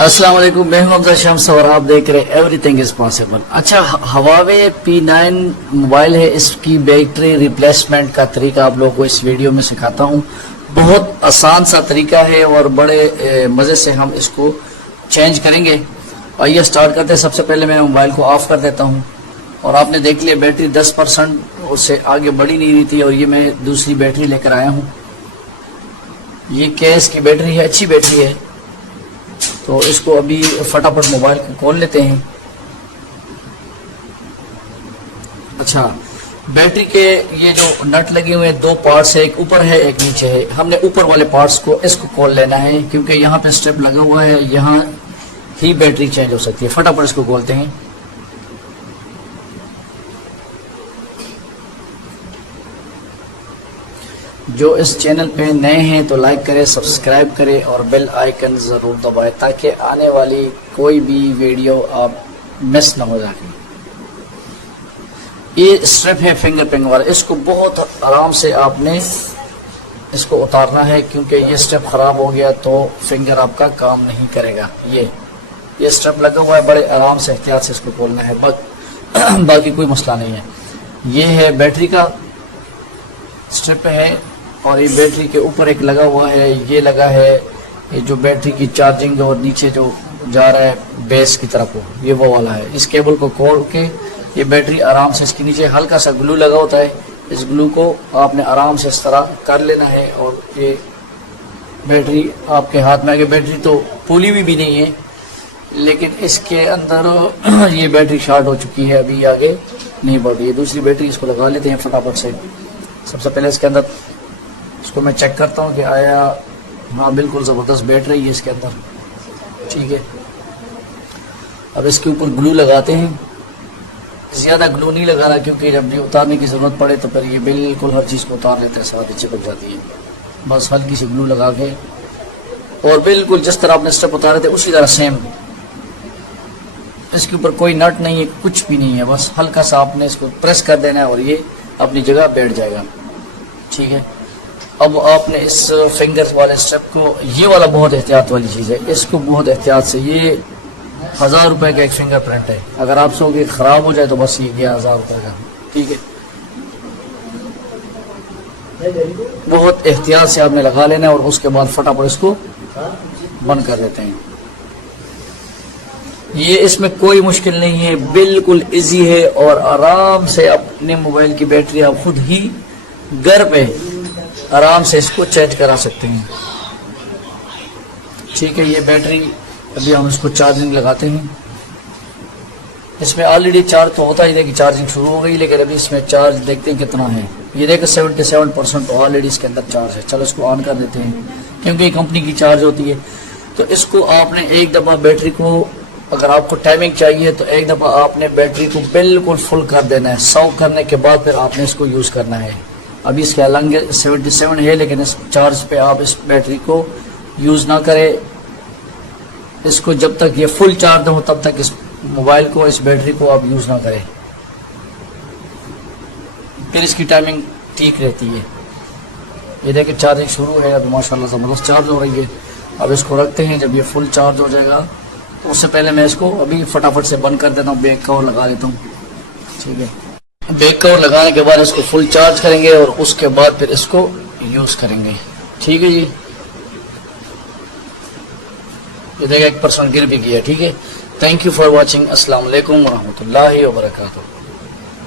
السلام علیکم، میں ہوں حمزہ شمس اور آپ دیکھ رہے ایوری تھنگ از پاسبل۔ اچھا، ہواوے P9 موبائل ہے، اس کی بیٹری ریپلیسمنٹ کا طریقہ آپ لوگوں کو اس ویڈیو میں سکھاتا ہوں۔ بہت آسان سا طریقہ ہے اور بڑے مزے سے ہم اس کو چینج کریں گے۔ آئیے سٹارٹ کرتے ہیں۔ سب سے پہلے میں موبائل کو آف کر دیتا ہوں اور آپ نے دیکھ لیا بیٹری 10% اس سے آگے بڑھی نہیں رہی تھی، اور یہ میں دوسری بیٹری لے کر آیا ہوں۔ یہ کیس کی بیٹری ہے، اچھی بیٹری ہے، تو اس کو ابھی فٹافٹ موبائل کو کھول لیتے ہیں۔ اچھا، بیٹری کے یہ جو نٹ لگے ہوئے ہیں، دو پارٹس ہے، ایک اوپر ہے ایک نیچے ہے۔ ہم نے اوپر والے پارٹس کو اس کو کھول لینا ہے، کیونکہ یہاں پہ سٹیپ لگا ہوا ہے، یہاں ہی بیٹری چینج ہو سکتی ہے۔ فٹافٹ اس کو کھولتے ہیں۔ جو اس چینل پہ نئے ہیں تو لائک کرے، سبسکرائب کرے اور بیل آئیکن ضرور دبائے، تاکہ آنے والی کوئی بھی ویڈیو آپ مس نہ ہو جائے۔ یہ اسٹرپ ہے فنگر پرنٹ والا، اس کو بہت آرام سے آپ نے اس کو اتارنا ہے، کیونکہ یہ اسٹیپ خراب ہو گیا تو فنگر آپ کا کام نہیں کرے گا۔ یہ اسٹیپ لگا ہوا ہے، بڑے آرام سے احتیاط سے اس کو کھولنا ہے، باقی کوئی مسئلہ نہیں ہے۔ یہ ہے بیٹری کا اسٹرپ ہے، اور یہ بیٹری کے اوپر ایک لگا ہوا ہے، یہ لگا ہے یہ جو بیٹری کی چارجنگ، اور نیچے جو جا رہا ہے بیس کی طرف، یہ وہ والا ہے۔ اس کیبل کو کھول کے یہ بیٹری آرام سے، اس کے نیچے ہلکا سا گلو لگا ہوتا ہے، اس گلو کو آپ نے آرام سے اس طرح کر لینا ہے، اور یہ بیٹری آپ کے ہاتھ میں آگے۔ بیٹری تو پھولی ہوئی بھی نہیں ہے، لیکن اس کے اندر یہ بیٹری شارٹ ہو چکی ہے، ابھی آگے نہیں بڑھ رہی ہے۔ دوسری بیٹری اس کو لگا لیتے ہیں فٹافٹ سے۔ سب سے پہلے اس کے اندر اس کو میں چیک کرتا ہوں کہ آیا، ہاں بالکل زبردست بیٹھ رہی ہے اس کے اندر، ٹھیک ہے۔ اب اس کے اوپر گلو لگاتے ہیں، زیادہ گلو نہیں لگانا، کیونکہ جب یہ اتارنے کی ضرورت پڑے تو پھر یہ بالکل ہر چیز کو اتار لیتے ہیں، ساتھ ہی چپک جاتی ہے۔ بس ہلکی سی گلو لگا کے، اور بالکل جس طرح آپ نے اسٹیپ اتارے تھے اسی طرح سیم، اس کے اوپر کوئی نٹ نہیں ہے، کچھ بھی نہیں ہے، بس ہلکا سا آپ نے اس کو پریس کر دینا ہے اور یہ اپنی جگہ بیٹھ جائے گا، ٹھیک ہے۔ اب آپ نے اس فنگر والے اسٹیپ کو، یہ والا بہت احتیاط والی چیز ہے، اس کو بہت احتیاط سے، یہ 1000 روپے کا ایک فنگر پرنٹ ہے، اگر آپ سو کہ خراب ہو جائے تو بس یہ گیا 1000 روپے کا، ٹھیک ہے۔ بہت احتیاط سے آپ نے لگا لینا ہے، اور اس کے بعد فٹافٹ اس کو بند کر دیتے ہیں۔ یہ اس میں کوئی مشکل نہیں ہے، بالکل ایزی ہے، اور آرام سے اپنے موبائل کی بیٹری آپ خود ہی گھر پہ آرام سے اس کو چینج کرا سکتے ہیں، ٹھیک ہے۔ یہ بیٹری ابھی ہم اس کو چارجنگ لگاتے ہیں۔ اس میں آلریڈی چارج تو ہوتا ہی ہے کہ چارجنگ شروع ہو گئی، لیکن ابھی اس میں چارج دیکھتے ہیں کتنا ہے۔ یہ دیکھیں 77% آلریڈی اس کے اندر چارج ہے۔ چلو اس کو آن کر دیتے ہیں، کیونکہ یہ کمپنی کی چارج ہوتی ہے۔ تو اس کو آپ نے ایک دفعہ بیٹری کو، اگر آپ کو ٹائمنگ چاہیے تو ایک دفعہ آپ نے بیٹری کو بالکل فل کر دینا ہے، 100 کرنے کے بعد پھر آپ نے اس کو یوز کرنا ہے۔ ابھی اس کے الگ 77 ہے، لیکن اس چارج پہ آپ اس بیٹری کو یوز نہ کریں، اس کو جب تک یہ فل چارج ہو تب تک اس موبائل کو، اس بیٹری کو آپ یوز نہ کریں، پھر اس کی ٹائمنگ ٹھیک رہتی ہے۔ یہ دیکھیں چارجنگ شروع ہے، اب ماشاءاللہ زبردست چارج ہو رہی ہے۔ اب اس کو رکھتے ہیں، جب یہ فل چارج ہو جائے گا تو اس سے پہلے میں اس کو ابھی فٹافٹ سے بند کر دیتا ہوں، بیک کور لگا دیتا ہوں، ٹھیک ہے۔ بیک کور لگانے کے بعد اس کو فل چارج کریں گے، اور اس کے بعد پھر اس کو یوز کریں گے، ٹھیک ہے جی۔ یہ دیکھیں 1% گر بھی گیا، ٹھیک ہے۔ Thank you for watching. السلام علیکم ورحمۃ اللہ وبرکاتہ۔